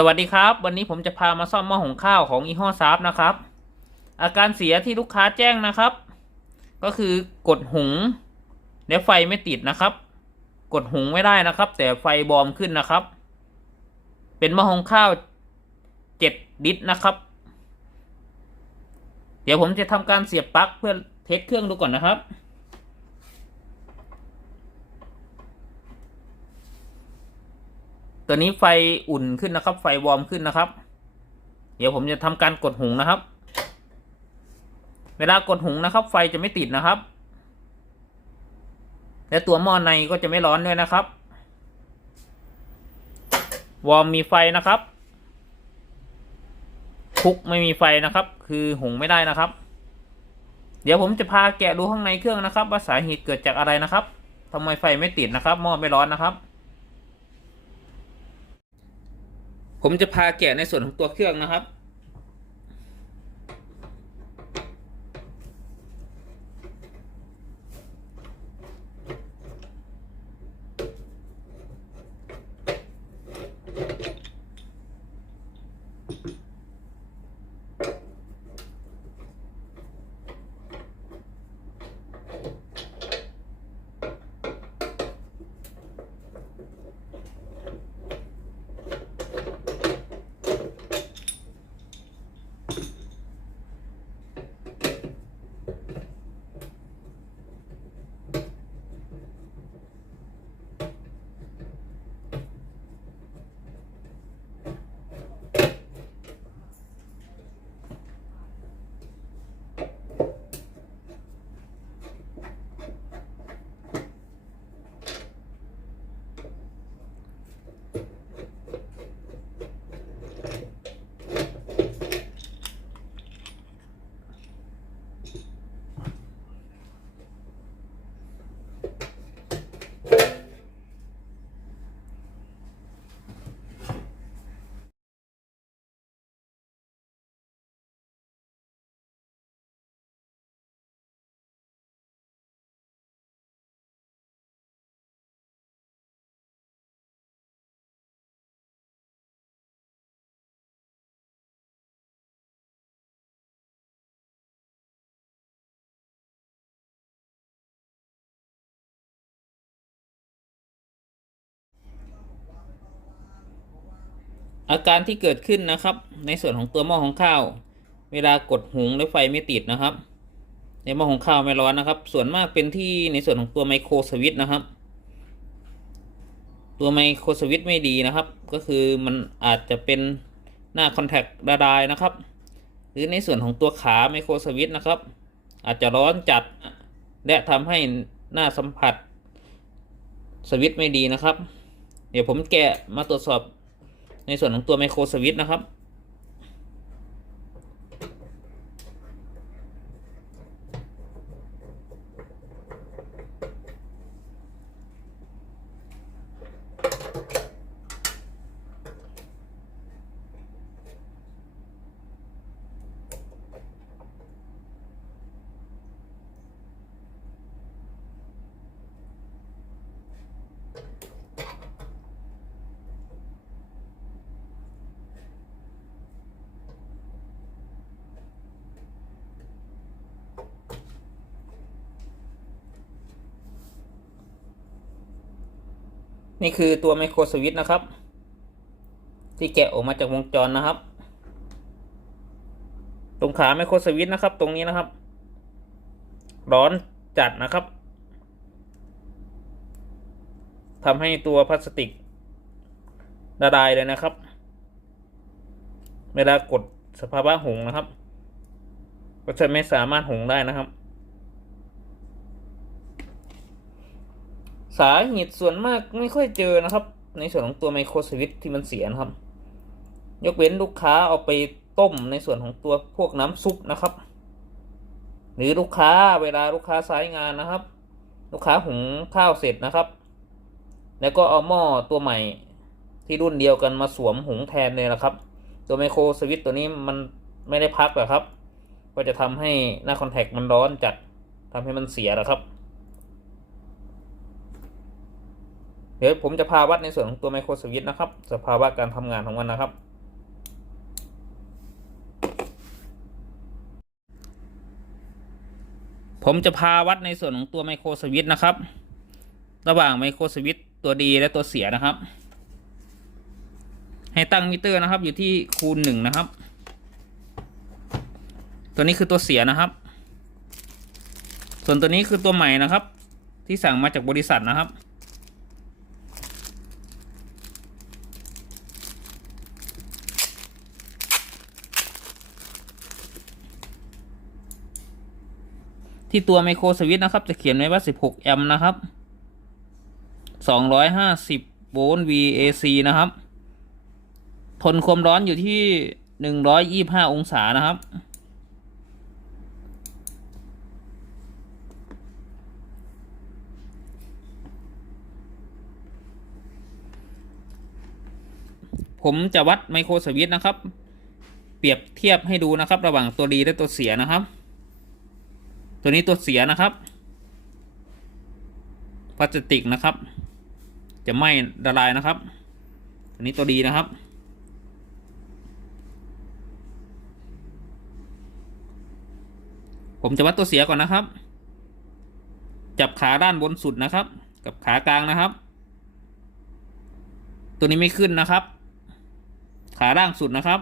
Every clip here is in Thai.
สวัสดีครับ วันนี้ผมจะพามาซ่อมหม้อหุงข้าวของอีห้อซาฟนะครับ อาการเสียที่ลูกค้าแจ้งนะครับ ก็คือกดหุงแล้วไฟไม่ติดนะครับ กดหุงไม่ได้นะครับ แต่ไฟบอมขึ้นนะครับ เป็นหม้อหุงข้าวเจ็ดลิตรนะครับ เดี๋ยวผมจะทำการเสียบปลั๊กเพื่อเทสเครื่องดูก่อนนะครับ ตัวนี้ไฟอุ่นขึ้นนะครับ ไฟวอร์มขึ้นนะครับ เดี๋ยวผมจะทำการกดหุงนะครับ เวลากดหุงนะครับ ไฟจะไม่ติดนะครับ และตัวหม้อในก็จะไม่ร้อนด้วยนะครับ วอร์มมีไฟนะครับคุกไม่มีไฟนะครับ คือหุงไม่ได้นะครับ เดี๋ยวผมจะพาแกะดูข้างในเครื่องนะครับ ว่าสาเหตุเกิดจากอะไรนะครับทำไมไฟไม่ติดนะครับหม้อไม่ร้อนนะครับ ผมจะพาแกะในส่วนของตัวเครื่องนะครับ อาการที่เกิดขึ้นนะครับ ในส่วนของตัวหม้อของข้าว เวลากดหุงแล้วไฟไม่ติดนะครับ ในหม้อของข้าวไม่ร้อนนะครับ ส่วนมากเป็นที่ในส่วนของตัวไมโครสวิตนะครับ ตัวไมโครสวิตไม่ดีนะครับ ก็คือมันอาจจะเป็นหน้าคอนแทคระดายนะครับ หรือในส่วนของตัวขาไมโครสวิตนะครับ อาจจะร้อนจัดและทำให้หน้าสัมผัสสวิตไม่ดีนะครับ เดี๋ยวผมแกะมาตรวจสอบ ในส่วนของตัวไมโครสวิตนะครับ นี่คือตัวไมโครสวิตช์นะครับ ที่แกะออกมาจากวงจรนะครับ ตรงขาไมโครสวิตช์นะครับ ตรงนี้นะครับ ร้อนจัดนะครับทำให้ตัวพลาสติกละลายเลยนะครับ เวลากดสภาวะหุงนะครับ ก็จะไม่สามารถหุงได้นะครับ สาเหตุส่วนมากไม่ค่อยเจอนะครับ ในส่วนของตัวไมโครสวิตที่มันเสียนะครับ ยกเว้นลูกค้าเอาไปต้มในส่วนของตัวพวกน้ำซุปนะครับ หรือลูกค้าเวลาลูกค้าใช้งานนะครับ ลูกค้าหุงข้าวเสร็จนะครับ แล้วก็เอาหม้อตัวใหม่ที่รุ่นเดียวกันมาสวมหุงแทนเลยนะครับ ตัวไมโครสวิตตัวนี้มันไม่ได้พักหรอกครับ ก็จะทำให้หน้าคอนแทคมันร้อนจัดทำให้มันเสียนะครับ เดี๋ยวผมจะพาวัดในส่วนของตัวไมโครสวิตนะครับ สภาวะการทำงานของมันนะครับ ผมจะพาวัดในส่วนของตัวไมโครสวิตนะครับ ระหว่างไมโครสวิตตัวดีและตัวเสียนะครับ ให้ตั้งมิเตอร์นะครับ อยู่ที่คูณหนึ่งนะครับ ตัวนี้คือตัวเสียนะครับ ส่วนตัวนี้คือตัวใหม่นะครับ ที่สั่งมาจากบริษัทนะครับ ที่ตัวไมโครสวิตนะครับ จะเขียนไว้ว่า 16 แอมป์นะครับ 250 โวลต์ VAC นะครับ ทนความร้อนอยู่ที่ 125 องศานะครับ ผมจะวัดไมโครสวิตนะครับ เปรียบเทียบให้ดูนะครับ ระหว่างตัวดีและตัวเสียนะครับ ตัวนี้ตัวเสียนะครับพลาสติกนะครับ จะไม่ละลายนะครับ ตัวนี้ตัวดีนะครับ ผมจะวัดตัวเสียก่อนนะครับ จับขาด้านบนสุดนะครับ กับขากลางนะครับ ตัวนี้ไม่ขึ้นนะครับ ขาล่างสุดนะครับ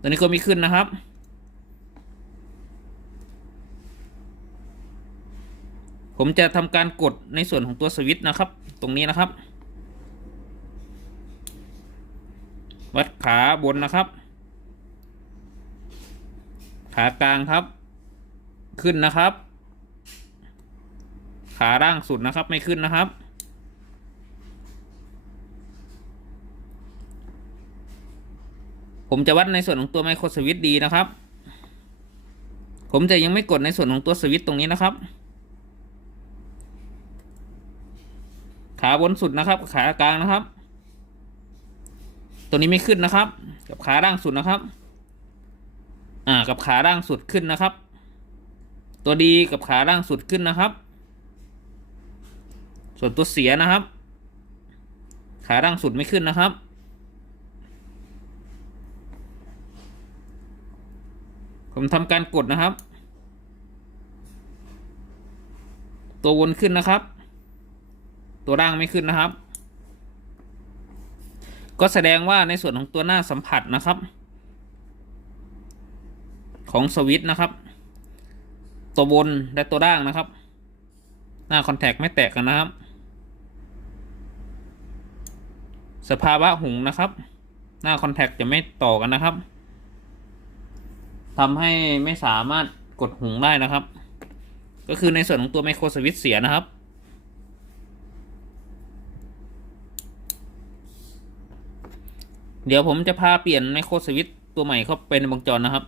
ตัวนี้ก็ไม่ขึ้นนะครับ ผมจะทำการกดในส่วนของตัวสวิตช์นะครับ ตรงนี้นะครับ วัดขาบนนะครับ ขากลางครับ ขึ้นนะครับ ขาล่างสุดนะครับไม่ขึ้นนะครับ ผมจะวัดในส่วนของตัวไมโครสวิตช์ดีนะครับ ผมจะยังไม่กดในส่วนของตัวสวิตช์ตรงนี้นะครับ ขาบนสุดนะครับ ขากลางนะครับ ตัวนี้ไม่ขึ้นนะครับ กับขาล่างสุดนะครับ อ่า กับขาล่างสุดขึ้นนะครับ ตัวดีกับขาล่างสุดขึ้นนะครับ ส่วนตัวเสียนะครับ ขาล่างสุดไม่ขึ้นนะครับผมทำการกดนะครับ ตัววนขึ้นนะครับ ตัวล่างไม่ขึ้นนะครับ ก็แสดงว่าในส่วนของตัวหน้าสัมผัสนะครับ ของสวิตช์นะครับ ตัวบนและตัวล่างนะครับ หน้าคอนแทคไม่แตกกันนะครับ สภาวะหุงนะครับ หน้าคอนแทคจะไม่ต่อกันนะครับทำให้ไม่สามารถกดหุงได้นะครับ ก็คือในส่วนของตัวไมโครสวิตช์เสียนะครับ เดี๋ยวผมจะพาเปลี่ยนไมโครสวิตตัวใหม่เข้าไปในวงจรนะครับ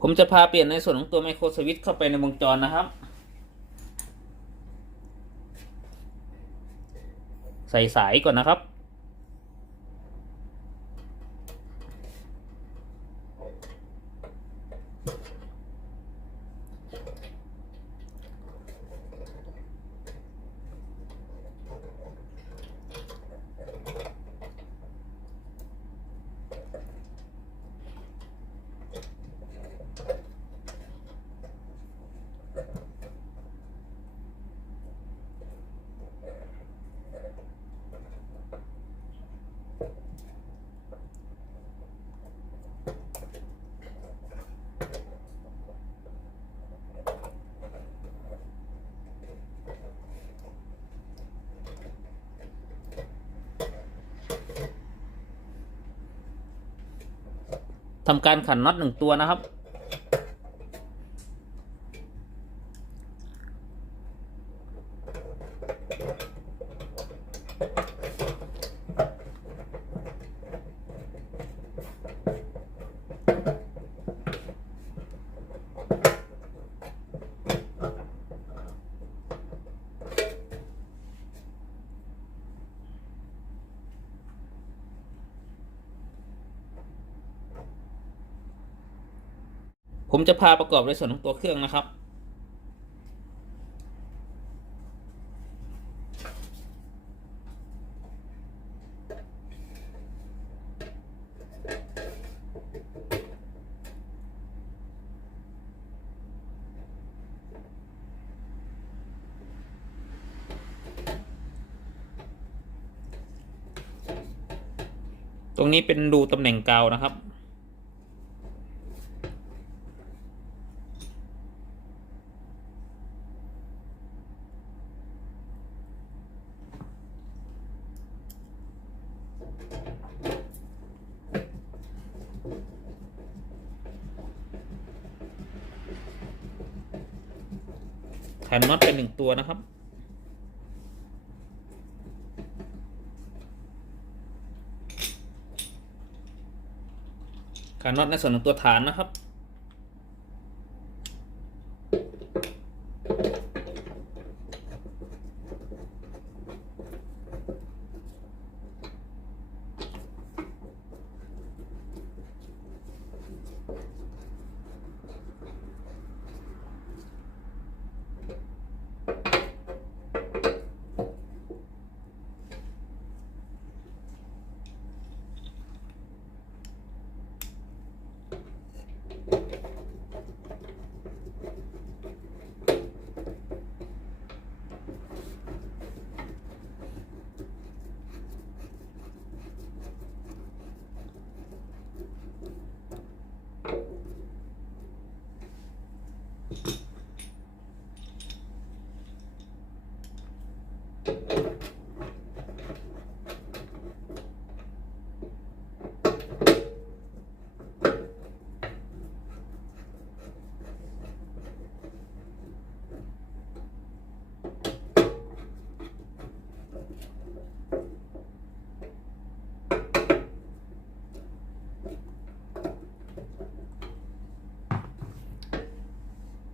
ผมจะพาเปลี่ยนในส่วนของตัวไมโครสวิตเข้าไปในวงจรนะครับ ใส่สายก่อนนะครับ ทำการขันน็อตหนึ่งตัวนะครับ ผมจะพาประกอบในส่วนของตัวเครื่องนะครับ ตรงนี้เป็นดูตำแหน่งเกานะครับ การน็อตในส่วนของตัวฐานนะครับ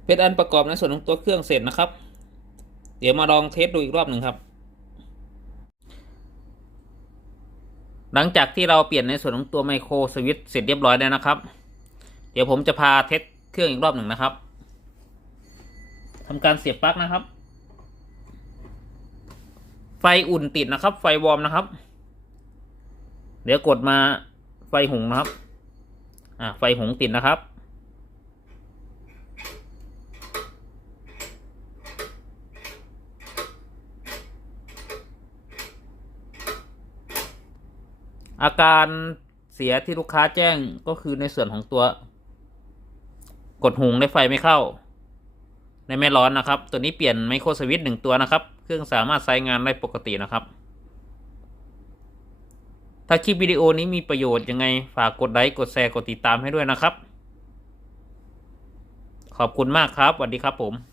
เป็นอันประกอบในส่วนของตัวเครื่องเสร็จนะครับ เดี๋ยวมาลองเทสดูอีกรอบหนึ่งครับ หลังจากที่เราเปลี่ยนในส่วนของตัวไมโครสวิตเสร็จเรียบร้อยแล้วนะครับ เดี๋ยวผมจะพาเทสเครื่องอีกรอบหนึ่งนะครับทำการเสียบปลั๊กนะครับ ไฟอุ่นติดนะครับ ไฟวอร์มนะครับ เดี๋ยวกดมาไฟหุงนะครับ อ่าไฟหุงติดนะครับ อาการเสียที่ลูกค้าแจ้งก็คือในส่วนของตัว กดหุงในไฟไม่เข้า ในไม่ร้อนนะครับ ตัวนี้เปลี่ยนไมโครสวิตช์หนึ่งตัวนะครับ เครื่องสามารถใช้งานได้ปกตินะครับ ถ้าคลิปวิดีโอนี้มีประโยชน์ยังไงฝากกดไลค์กดแชร์กดติดตามให้ด้วยนะครับ ขอบคุณมากครับสวัสดีครับผม